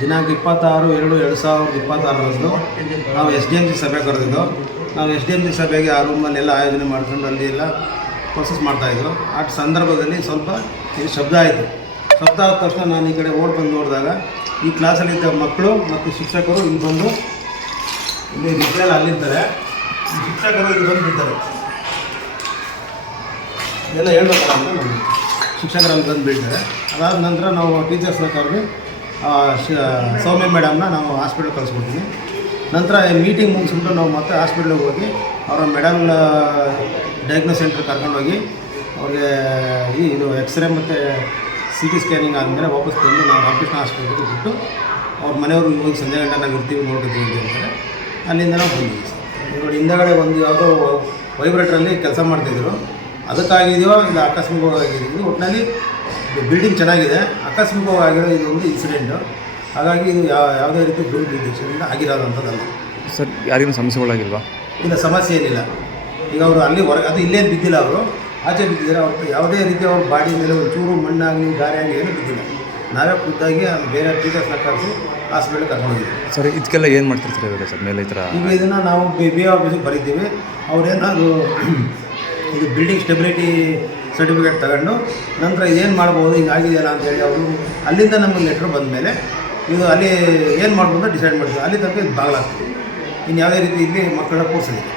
ದಿನಾಂಕ 26/2/2026ರಂದು ನಾವು SDMC ಸಭೆ ಕರೆದಿದ್ದು. ನಾವು SDMC ಸಭೆಗೆ ಆ ರೂಮಲ್ಲೆಲ್ಲ ಆಯೋಜನೆ ಮಾಡ್ಕೊಂಡು ಅಲ್ಲಿ ಎಲ್ಲ ಪ್ರೊಸೆಸ್ ಮಾಡ್ತಾಯಿದ್ರು. ಆ ಸಂದರ್ಭದಲ್ಲಿ ಸ್ವಲ್ಪ ಇದು ಶಬ್ದ ಆಯಿತು. ಶಬ್ದ ಆದ ತಕ್ಷಣ ನಾನು ಈ ಕಡೆ ಬಂದು ನೋಡಿದಾಗ ಈ ಕ್ಲಾಸಲ್ಲಿದ್ದ ಮಕ್ಕಳು ಮತ್ತು ಶಿಕ್ಷಕರು ಇಲ್ಲಿ ಬಂದು ಇಲ್ಲಿ ನಿದ್ದೆಲ್ಲ ಅಲ್ಲಿರ್ತಾರೆ. ಶಿಕ್ಷಕರು ಇಲ್ಲಿ ಬಂದು ಬಿಡ್ತಾರೆ ಎಲ್ಲ ಹೇಳ್ಬೇಕಲ್ಲ ಅಂತ ನಾವು ಶಿಕ್ಷಕರಲ್ಲಿ ಬಂದು ಬೀಳ್ತಾರೆ. ಅದಾದ ನಂತರ ನಾವು ಟೀಚರ್ಸ್ನ ಕರೆದು ಸೌಮ್ಯ ಮೇಡಮ್ನ ನಾವು ಹಾಸ್ಪಿಟ್ಲ್ ಕಳಿಸ್ಬಿಡ್ತೀವಿ. ನಂತರ ಮೀಟಿಂಗ್ ಮುಗಿಸ್ಬಿಟ್ಟು ನಾವು ಮತ್ತೆ ಹಾಸ್ಪಿಟ್ಲಿಗೆ ಹೋಗಿ ಅವರ ಮೆಡಲ್ ಡಯಾಗ್ನೋಸ್ ಸೆಂಟ್ರ್ ಕರ್ಕೊಂಡೋಗಿ ಅವ್ರಿಗೆ ಇದು ಎಕ್ಸ್ರೇ ಮತ್ತು CT ಸ್ಕ್ಯಾನಿಂಗ್ ಆದಮೇಲೆ ವಾಪಸ್ ತಂದು ನಾವು ರಾಮಕೃಷ್ಣ ಹಾಸ್ಪಿಟ್ಲಿಗೆ ಬಿಟ್ಟು ಅವ್ರ ಮನೆಯವರು ಹೋಗಿ ಸಂಜೆ ಗಂಟೆ ನಾವು ಇರ್ತೀವಿ ನೋಡ್ಕೊತೀವಿ ಅಂತ ಹೇಳ್ತಾರೆ. ಅಲ್ಲಿಂದ ನಾವು ಬಂದಿದ್ದೀವಿ ಸರ್. ನೋಡಿ ಹಿಂದಗಡೆ ಒಂದು ಯಾವುದೋ ವೈಬ್ರೇಟ್ರಲ್ಲಿ ಕೆಲಸ ಮಾಡ್ತಾಯಿದ್ರು. ಅದಕ್ಕಾಗಿದೆಯೋ ಇಲ್ಲ ಆಕಸ್ಮಿಕವಾಗಿದ್ದು ಒಟ್ಟಿನಲ್ಲಿ ಬಿಲ್ಡಿಂಗ್ ಚೆನ್ನಾಗಿದೆ. ಆಕಸ್ಮಿಕವಾಗಿರೋ ಇದೊಂದು ಇನ್ಸಿಡೆಂಟು. ಹಾಗಾಗಿ ಇದು ಯಾವುದೇ ರೀತಿ ದುರ್ದಿದ್ದೇಶದಿಂದ ಆಗಿರೋದಂಥದ್ದಲ್ಲ ಸರ್. ಯಾರಿಗೂ ಸಮಸ್ಯೆಗಳಾಗಿಲ್ವಾ? ಇಲ್ಲ, ಸಮಸ್ಯೆ ಏನಿಲ್ಲ. ಈಗ ಅವರು ಅಲ್ಲಿ ಹೊರಗೆ ಅದು ಇಲ್ಲೇನು ಬಿದ್ದಿಲ್ಲ, ಅವರು ಆಚೆ ಬಿದ್ದಿದ್ದಾರೆ. ಅವ್ರು ಯಾವುದೇ ರೀತಿ ಅವ್ರ ಬಾಡಿ ಮೇಲೆ ಒಂದು ಚೂರು ಮಣ್ಣಾಗಲಿ ಗಾರೆ ಆಗಲಿ ಏನೂ ಬಿದ್ದಿಲ್ಲ. ನಾವೇ ಖುದ್ದಾಗಿ ಬೇರೆ ಟೀಚರ್ಸ್ನ ಕರೆಸಿ ಹಾಸ್ಪಿಟ್ಲಿಗೆ ಕರ್ಕೊಂಡೋಗಿದ್ದೀವಿ. ಸರ್ ಇದಕ್ಕೆಲ್ಲ ಏನು ಮಾಡ್ತಿರ್ತಾರೆ ಇವಾಗ ಸರ್ ಮೇಲೆ ಈ ಥರ? ಈಗ ಇದನ್ನು ನಾವು BO ಆಫೀಸಿಗೆ ಬರೀತೀವಿ. ಅವ್ರೇನಾದ್ರು ಇದು ಬಿಲ್ಡಿಂಗ್ ಸ್ಟೆಬಿಲಿಟಿ ಸರ್ಟಿಫಿಕೇಟ್ ತಗೊಂಡು ನಂತರ ಏನು ಮಾಡ್ಬೋದು ಹಿಂಗಾಗಿದೆಯಲ್ಲ ಅಂತೇಳಿ ಅವರು ಅಲ್ಲಿಂದ ನಮಗೆ ಲೆಟ್ರ್ ಬಂದ ಮೇಲೆ ಇದು ಅಲ್ಲಿ ಏನು ಮಾಡ್ಬೋದು ಡಿಸೈಡ್ ಮಾಡ್ತೀವಿ. ಅಲ್ಲಿ ತನಕ ಇದು ಬಾಗಲಾಗ್ತೀವಿ. ಇನ್ನು ಯಾವುದೇ ರೀತಿ ಇಲ್ಲಿ ಮಕ್ಕಳನ್ನ ಕೂರಿಸೋದಿಲ್ಲ.